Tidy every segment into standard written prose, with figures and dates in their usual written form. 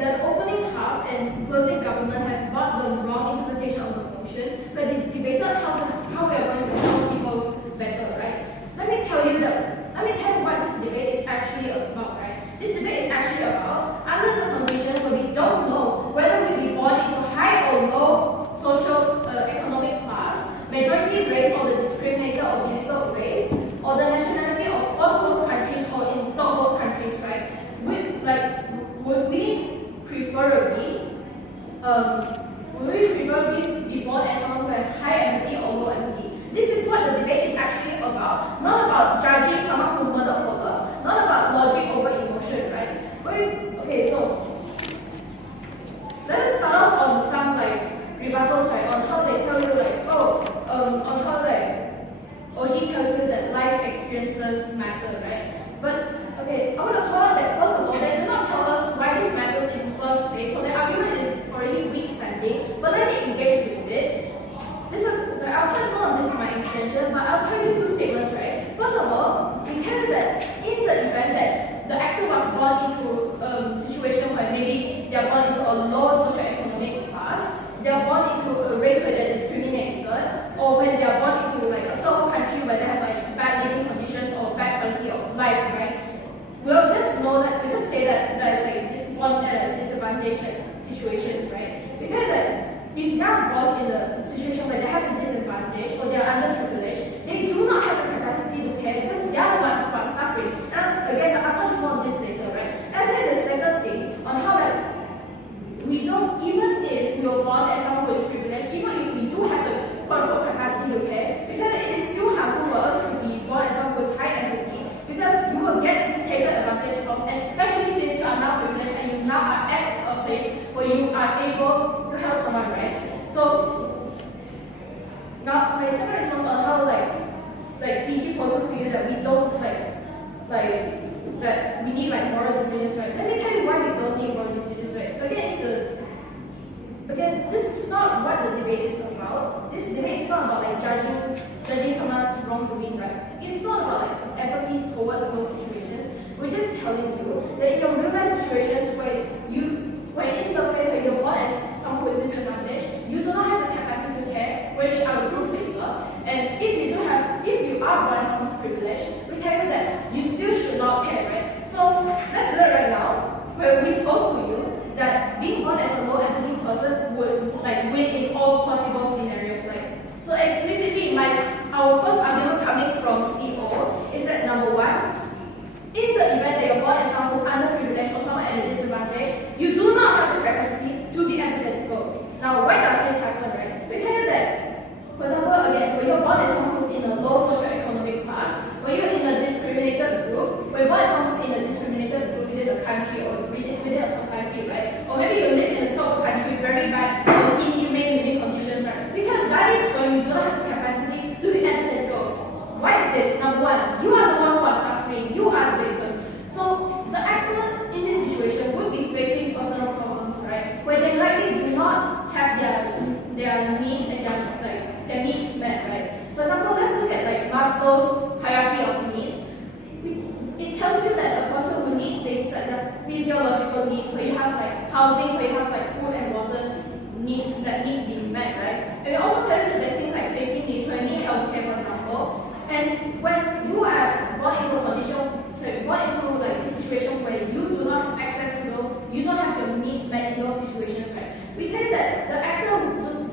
the opening half and closing government have got the wrong interpretation of the motion, but they debated how we are going to help people better, right? Let me tell you what this debate is actually about, right? This debate is actually about under the conditions where we don't know whether we be born into high or low social economic class, majority race or the discriminated or belittled race, or the nationality of first world countries or in third world countries, right? Would we preferably be born as someone who has high empathy or low empathy? This is what the debate is actually about. Not about judging someone who murdered for love, not about logic over emotion, right? Okay, so let us start off on some rebuttals, right? On how they tell you on how OG tells you that life experiences matter, right? But okay, I want to call out that first of all, they do not tell us why this matters in the first place. So the argument is already weak standing, but let me engage with it. I'll touch more on this in my extension, but I'll tell you two statements, right? First of all, we tell you that in the event that the actor was born into a situation where maybe they are born into a low socioeconomic class, they are born into a race where they're discriminated, or when they are born into a third world country where they have bad living conditions or bad quality of life, right? We'll just say that there's born at a disadvantaged situations, right? We tell you that if they are born in a situation where they have a disadvantage or they are underprivileged, they do not have the capacity to care because they are the ones who are suffering. And again, I'll touch more on this later, right? And I think the second thing on how we don't, even if you're born as someone who is privileged, even if we do have the quote-unquote capacity to care, because it is still harmful for us to be born as someone who is high empathy, because you will get taken advantage of, especially since you are now privileged and you now are at a place where you are able to help someone, right? So now my second response on how CG poses to you that we don't that we need moral decisions, right? Let me tell you why we don't need moral decisions, right? Again, this is not what the debate is about. This debate is not about judging someone's wrongdoing, right? It's not about empathy towards those situations. We're just telling you that in your real life situations where in the place where you're born as someone who is disadvantaged, you do not have the capacity to care, which I will prove later. And if you are born as someone who's privileged, we tell you that you still should not care, right? So let's do it right now, where we pose to you that being born as a low empathy person would win in all possible scenarios. So explicitly, our first argument coming from CO is that number one, in the event that you're born as someone who's underprivileged or someone at a disadvantage, you do not have the capacity to be empathetical. Now, why does this happen, right? We tell you that, for example, again, when you're born as someone who's in a low socioeconomic class, when you're in a discriminated group, when you're born as someone who's in a discriminated group within a country or within a society, right? Or maybe you live in a third country, very bad or inhumane living conditions, right? Because that is when you don't have the capacity to be empathetical. Why is this? Number one, you are the one who are suffering, you are the victim. So the actor in this situation would be facing personal problems, right? Where they likely do not have their needs and their needs met, right? For example, let's look at Maslow's hierarchy of needs. It tells you that a person will need things like the physiological needs, where you have housing, where you have food and water needs that need to be met, right? And it also tells you that there's things like safety needs, where you need healthcare, for example. And when you are born into a this situation where you do not have access to those, you don't have your needs met in those situations, right? We tell you that the actor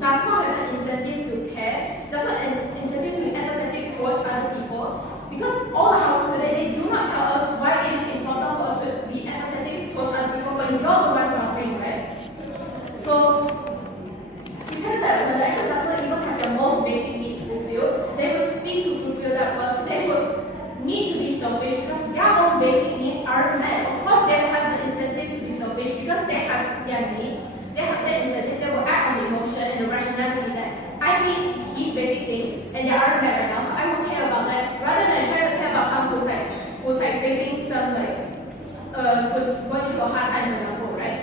does not have an incentive to care, does not have an incentive to be empathetic towards other people, because all the houses today, they do not tell us why it is important for us to be empathetic towards other people when you're the one suffering, right? So we tell you that when the actor does not even have the most basic needs fulfilled, they will seek to fulfill that first. They will need to be selfish because their own basic needs are met. Of course, they will have the incentive to be selfish because they have their needs. They have that incentive. They will act on the emotion and the rationality that I need these basic things and they aren't met right now, so I will care about that rather than trying to care about someone who's facing some who's going through a hard time, for example, right?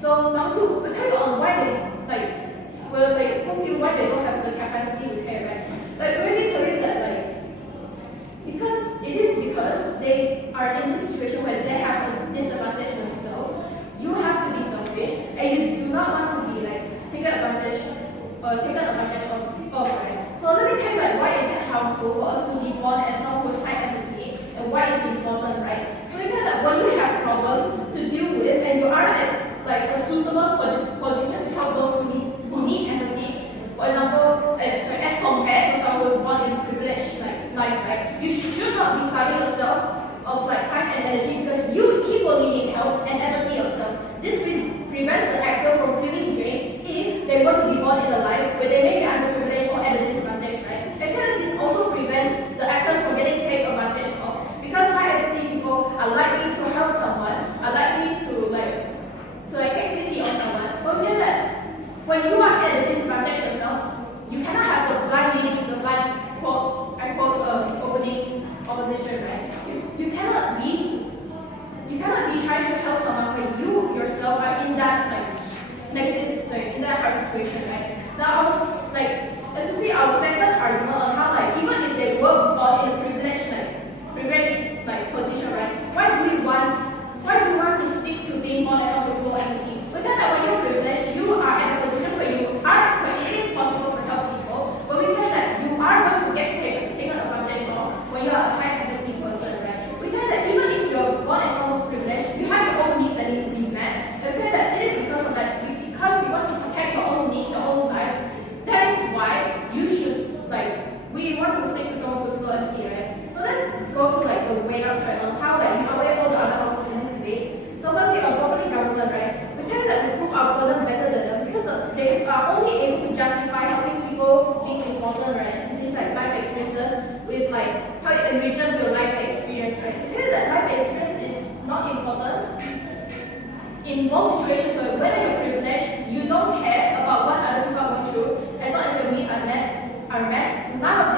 So number two, we'll tell you on why they post you why they don't have the capacity to care, right? Really tell you that because they are in this situation where they have a disadvantage themselves, you have to be taken advantage of, right? So let me tell you like why is it harmful for us to be born as someone who's high empathy and why it's important, right? So because like when you have problems to deal with and you are at like a suitable position to help those who need empathy, for example, as compared to someone who's born in privileged like life, right? You should not be starving yourself of like time and energy because you equally need help and empathy yourself. This prevents the actor from feeling drained if they were to be born in a life where they may be underprivileged or at a disadvantage, right? Actually, this also prevents the actors from getting taken advantage of because high empathy people are likely to help someone, are likely to take pity on someone. But we know that when you are at a disadvantage yourself, you cannot have the blind leading the blind quote opening opposition, right? You cannot be trying to help someone when you yourself are in that in that hard situation, right? Now as you see our second argument on how even if they were born in a privileged position, right? Why do we want to stick to being born as someone with low empathy? Because when you're privileged, you are at a position where it is possible to help people, but we feel that you are going to get taken advantage of when you are a high empathy person, right? We tell that even if you're born as someone who's privileged, you have your own needs that need to be met. And we tell that it is because of that, because you want to protect your own needs, your own life. That is why you should we want to stick to someone who's low empathy, right? So let's go to the way out right on how we avoid all the other houses in this debate. So firstly, our globally government, right? We tell that we prove our burden better than them because they are only able to justify helping people being important, right? These life experiences with how it enriches your life experience, right? We tell that life experience is not important in most situations. So whether you're privileged, you don't care about what other people are going through as long as your needs are met. None of